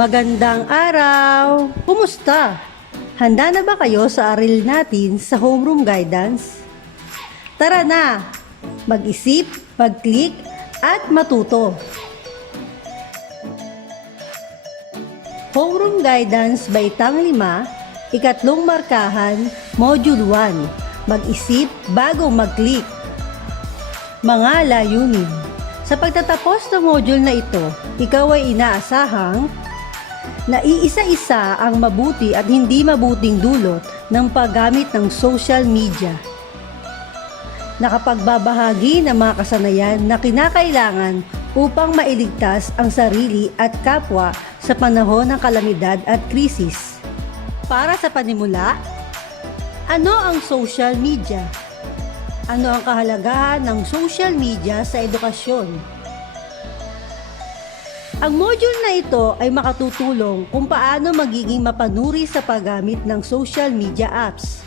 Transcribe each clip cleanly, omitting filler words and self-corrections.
Magandang araw! Kumusta? Handa na ba kayo sa aril natin sa homeroom guidance? Tara na! Mag-isip, mag-click, at matuto! Homeroom Guidance Baitang 5, ikatlong markahan, Module 1. Mag-isip bago mag-click. Mga layunin. Sa pagtatapos ng module na ito, ikaw ay inaasahang naiisa-isa ang mabuti at hindi mabuting dulot ng paggamit ng social media. Nakapagbabahagi ng mga kasanayan na kinakailangan upang mailigtas ang sarili at kapwa sa panahon ng kalamidad at krisis. Para sa panimula, ano ang social media? Ano ang kahalagahan ng social media sa edukasyon? Ang module na ito ay makatutulong kung paano magiging mapanuri sa paggamit ng social media apps.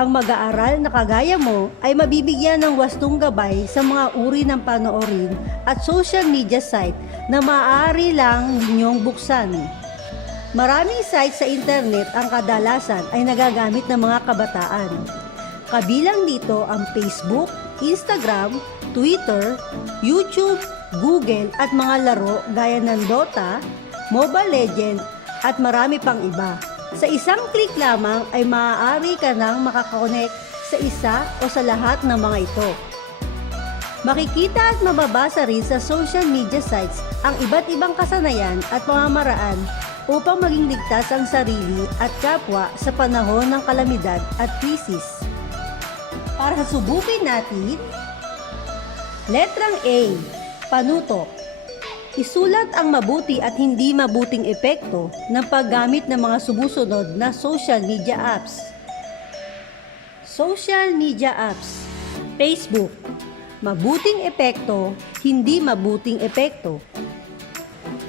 Ang mag-aaral na kagaya mo ay mabibigyan ng wastong gabay sa mga uri ng panoorin at social media site na maaari lang ninyong buksan. Maraming site sa internet ang kadalasan ay nagagamit ng mga kabataan. Kabilang dito ang Facebook, Instagram, Twitter, YouTube, Google at mga laro gaya ng Dota, Mobile Legends at marami pang iba. Sa isang click lamang ay maaari ka nang makakonect sa isa o sa lahat ng mga ito. Makikita at mababasa rin sa social media sites ang iba't ibang kasanayan at pamamaraan upang maging ligtas ang sarili at kapwa sa panahon ng kalamidad at krisis. Para subukin natin, letrang A, panuto. Isulat ang mabuti at hindi mabuting epekto ng paggamit ng mga sumusunod na social media apps. Social media apps. Facebook. Mabuting epekto, hindi mabuting epekto.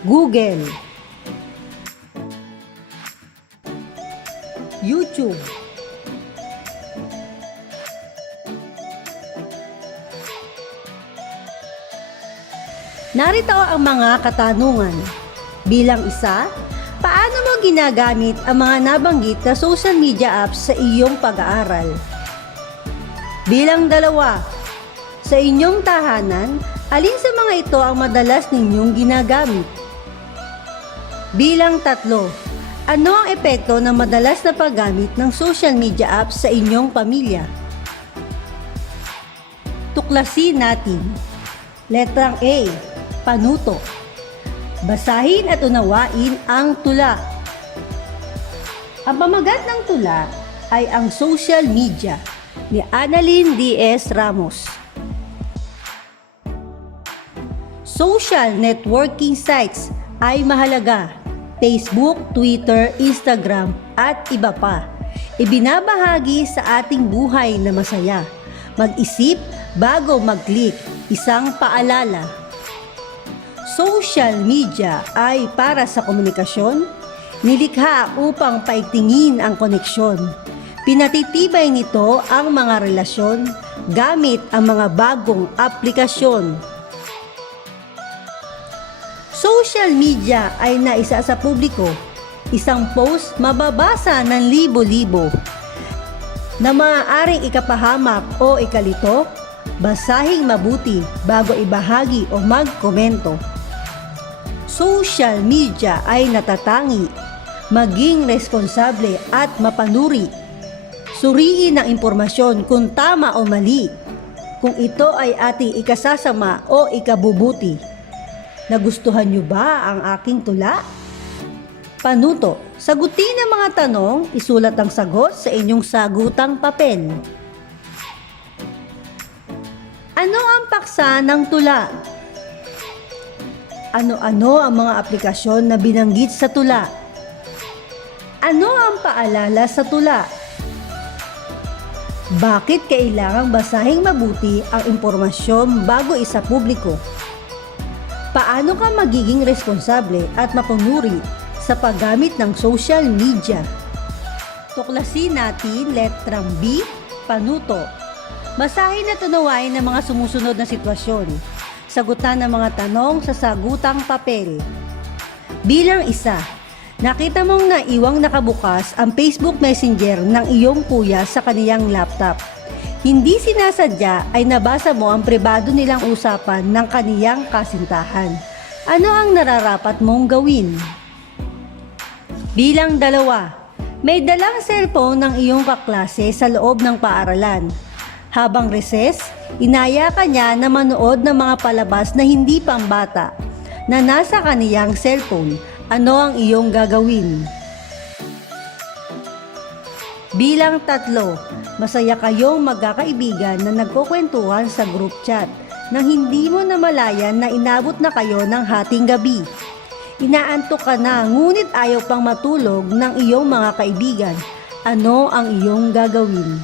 Google. YouTube. Narito ang mga katanungan. Bilang isa, paano mo ginagamit ang mga nabanggit na social media apps sa iyong pag-aaral? Bilang dalawa, sa inyong tahanan, alin sa mga ito ang madalas ninyong ginagamit? Bilang tatlo, ano ang epekto ng madalas na paggamit ng social media apps sa inyong pamilya? Tuklasin natin. Letrang A, panuto. Basahin at unawain ang tula. Ang pamagat ng tula ay ang social media ni Annalyn D.S. Ramos. Social networking sites ay mahalaga. Facebook, Twitter, Instagram at iba pa. Ibinabahagi sa ating buhay na masaya. Mag-isip bago mag-click. Isang paalala. Social media ay para sa komunikasyon, nilikha upang paigtingin ang koneksyon. Pinatitibay nito ang mga relasyon gamit ang mga bagong aplikasyon. Social media ay naisa sa publiko. Isang post mababasa ng libo-libo. Na maaaring ikapahamak o ikalito, basahing mabuti bago ibahagi o magkomento. Social media ay natatangi, maging responsable at mapanuri. Suriin ang impormasyon kung tama o mali, kung ito ay ating ikasasama o ikabubuti. Nagustuhan niyo ba ang aking tula? Panuto, sagutin ang mga tanong, isulat ang sagot sa inyong sagutang papel. Ano ang paksa ng tula? Ano-ano ang mga aplikasyon na binanggit sa tula? Ano ang paalala sa tula? Bakit kailangang basahing mabuti ang impormasyon bago isa publiko? Paano ka magiging responsable at mapanuri sa paggamit ng social media? Tuklasin natin letrang B, panuto. Basahin at unawain ang mga sumusunod na sitwasyon. Sagutan ang mga tanong sa sagutang papel. Bilang isa, nakita mong naiwang nakabukas ang Facebook Messenger ng iyong kuya sa kaniyang laptop. Hindi sinasadya ay nabasa mo ang pribado nilang usapan ng kaniyang kasintahan. Ano ang nararapat mong gawin? Bilang dalawa, may dalang cellphone ng iyong kaklase sa loob ng paaralan. Habang recess, inaya ka niya na manood ng mga palabas na hindi pambata na nasa kaniyang cellphone. Ano ang iyong gagawin? Bilang tatlo, masaya kayong magkakaibigan na nagkukwentuhan sa group chat nang hindi mo namalayan na inabot na kayo ng hating gabi. Inaantok ka na ngunit ayaw pang matulog ng iyong mga kaibigan. Ano ang iyong gagawin?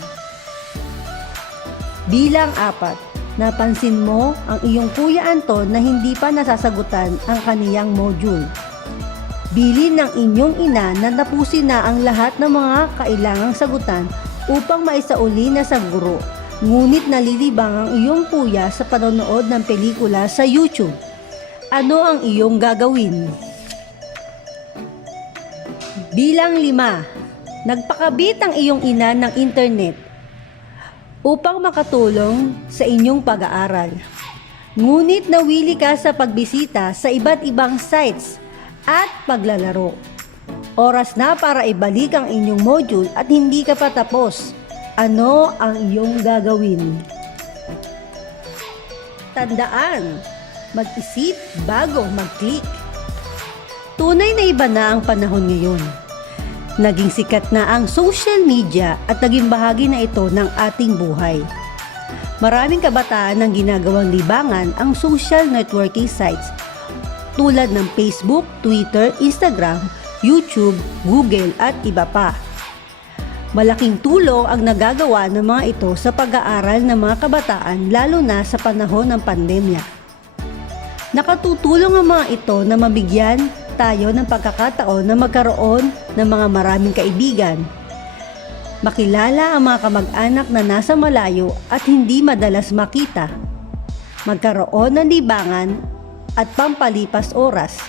Bilang apat, napansin mo ang iyong Kuya Anton na hindi pa nasasagutan ang kaniyang module. Bilin ng inyong ina na tapusin na ang lahat ng mga kailangang sagutan upang maisauli na sa guro. Ngunit nalilibang ang iyong kuya sa panonood ng pelikula sa YouTube. Ano ang iyong gagawin? Bilang 5, nagpakabit ang iyong ina ng internet upang makatulong sa inyong pag-aaral. Ngunit nawili ka sa pagbisita sa iba't ibang sites at paglalaro. Oras na para ibalik ang inyong module at hindi ka pa tapos. Ano ang iyong gagawin? Tandaan, mag-isip bago mag-click. Tunay na iba na ang panahon ngayon. Naging sikat na ang social media at naging bahagi na ito ng ating buhay. Maraming kabataan ang ginagawang libangan ang social networking sites tulad ng Facebook, Twitter, Instagram, YouTube, Google at iba pa. Malaking tulong ang nagagawa ng mga ito sa pag-aaral ng mga kabataan lalo na sa panahon ng pandemya. Nakatutulong ang mga ito na mabigyan tayo ng pagkakataon na magkaroon ng mga maraming kaibigan. Makilala ang mga kamag-anak na nasa malayo at hindi madalas makita. Magkaroon ng libangan at pampalipas oras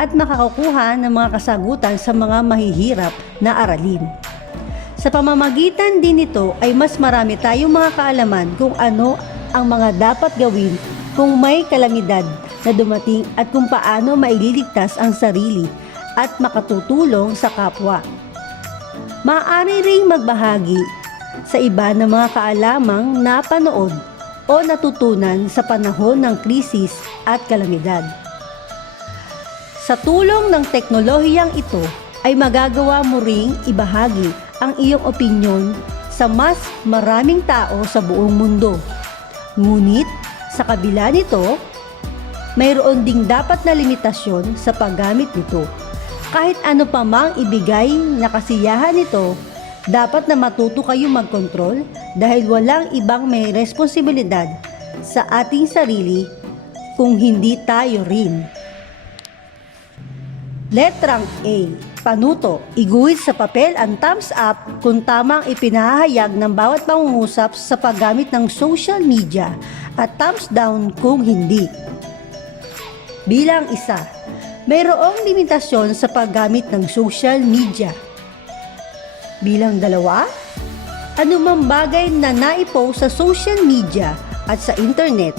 at makakukuha ng mga kasagutan sa mga mahihirap na aralin. Sa pamamagitan din nito ay mas marami tayong mga kaalaman kung ano ang mga dapat gawin kung may kalamidad na dumating at kung paano maililigtas ang sarili at makatutulong sa kapwa. Maaari ring magbahagi sa iba ng mga kaalamang napanood o natutunan sa panahon ng krisis at kalamidad. Sa tulong ng teknolohiyang ito ay magagawa mo ring ibahagi ang iyong opinyon sa mas maraming tao sa buong mundo. Ngunit sa kabila nito, mayroon ding dapat na limitasyon sa paggamit nito. Kahit ano pa mang ibigay na kasiyahan nito, dapat na matuto kayong magkontrol dahil walang ibang may responsibilidad sa ating sarili kung hindi tayo rin. Letrang A. Panuto, iguhit sa papel ang thumbs up kung tamang ipinahayag ng bawat pangungusap sa paggamit ng social media at thumbs down kung hindi. Bilang 1, mayroong limitasyon sa paggamit ng social media. Bilang 2, anumang bagay na naipost sa social media at sa internet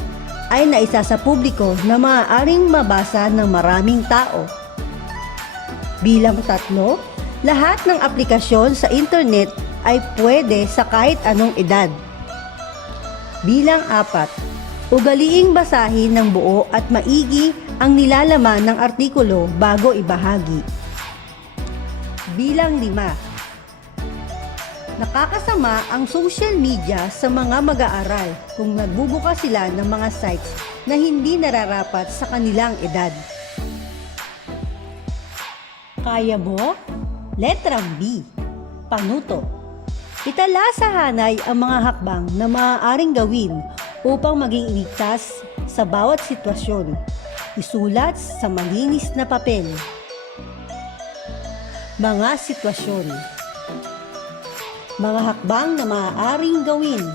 ay naisa sa publiko na maaaring mabasa ng maraming tao. Bilang 3, lahat ng aplikasyon sa internet ay pwede sa kahit anong edad. Bilang 4, ugaliing basahin ng buo at maigi ang nilalaman ng artikulo bago ibahagi. Bilang 5, nakakasama ang social media sa mga mag-aaral kung nagbubukas sila ng mga sites na hindi nararapat sa kanilang edad. Kaya mo? Letrang B. Panuto. Itala sa hanay ang mga hakbang na maaaring gawin upang maging ligtas sa bawat sitwasyon. Isulat sa malinis na papel. Mga sitwasyon. Mga hakbang na maaaring gawin.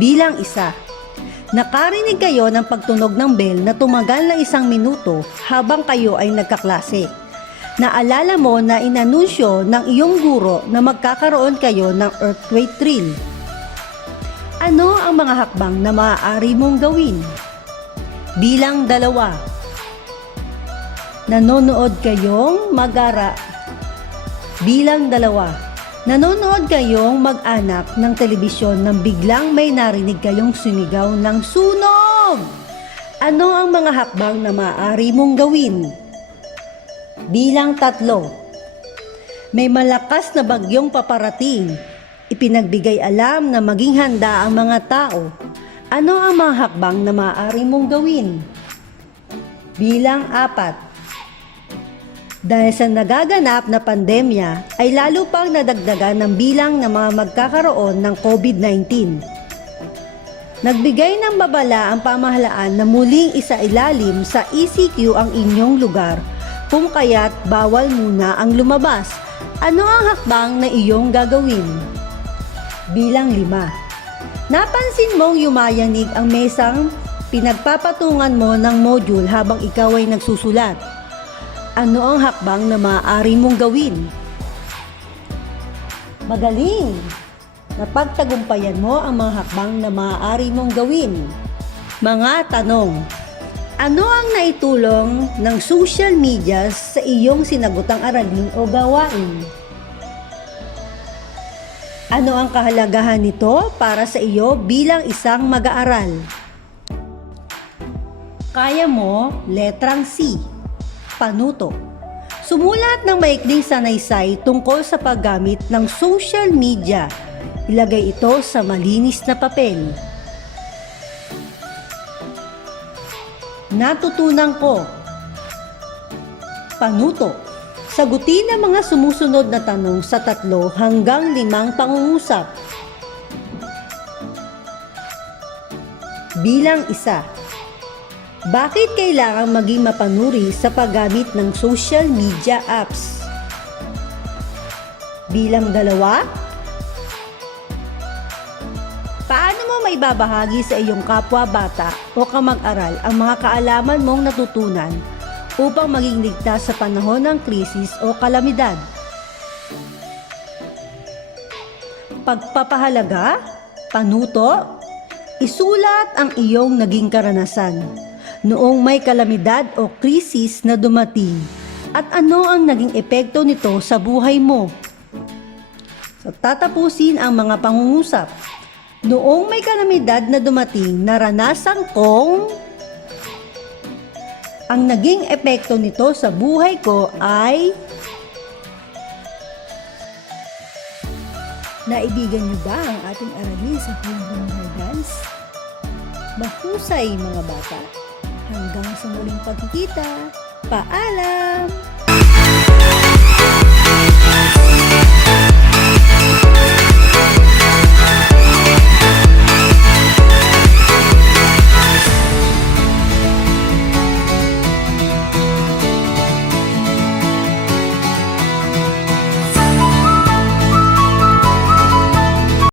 Bilang 1, Nakarinig kayo ng pagtunog ng bell na tumagal ng 1 minuto habang kayo ay nagkaklase. Naalala mo na inanunsyo ng iyong guro na magkakaroon kayo ng earthquake drill. Ano ang mga hakbang na maaari mong gawin? Bilang 2. Nanonood kayong Bilang 2. Nanonood kayong mag-anak ng telebisyon nang biglang may narinig kayong sumigaw ng sunog. Ano ang mga hakbang na maaari mong gawin? Bilang 3. May malakas na bagyong paparating. Ipinagbigay alam na maging handa ang mga tao. Ano ang mga hakbang na maaari mong gawin? Bilang 4. Dahil sa nagaganap na pandemya ay lalo pang nadagdagan ng bilang ng mga magkakaroon ng COVID-19. Nagbigay ng babala ang pamahalaan na muling isailalim sa ECQ ang inyong lugar, kung kaya't bawal muna ang lumabas. Ano ang hakbang na iyong gagawin? Bilang 5. Napansin mong yumayanig ang mesang pinagpapatungan mo ng module habang ikaw ay nagsusulat. Ano ang hakbang na maaari mong gawin? Magaling! Napagtagumpayan mo ang mga hakbang na maaari mong gawin. Mga tanong. Ano ang naitulong ng social media sa iyong sinagutang aralin o gawain? Ano ang kahalagahan nito para sa iyo bilang isang mag-aaral? Kaya mo, letrang C. Panuto. Sumulat ng maikling sanaysay tungkol sa paggamit ng social media. Ilagay ito sa malinis na papel. Natutunan ko. Panuto. Sagutin ang mga sumusunod na tanong sa 3 hanggang 5 pangungusap. Bilang 1. Bakit kailangang maging mapanuri sa paggamit ng social media apps? Bilang 2. Paano mo maibabahagi sa iyong kapwa-bata o kamag-aral ang mga kaalaman mong natutunan upang maging ligtas sa panahon ng krisis o kalamidad? Pagpapahalaga, panuto, isulat ang iyong naging karanasan noong may kalamidad o krisis na dumating at ano ang naging epekto nito sa buhay mo. So, tatapusin ang mga pangungusap. Noong may kalamidad na dumating, naranasan kong ang naging epekto nito sa buhay ko ay naibigan niyo ba ang ating aralin sa Homeroom Guidance? Mahusay mga bata! Hanggang sa muling pagkikita, paalam!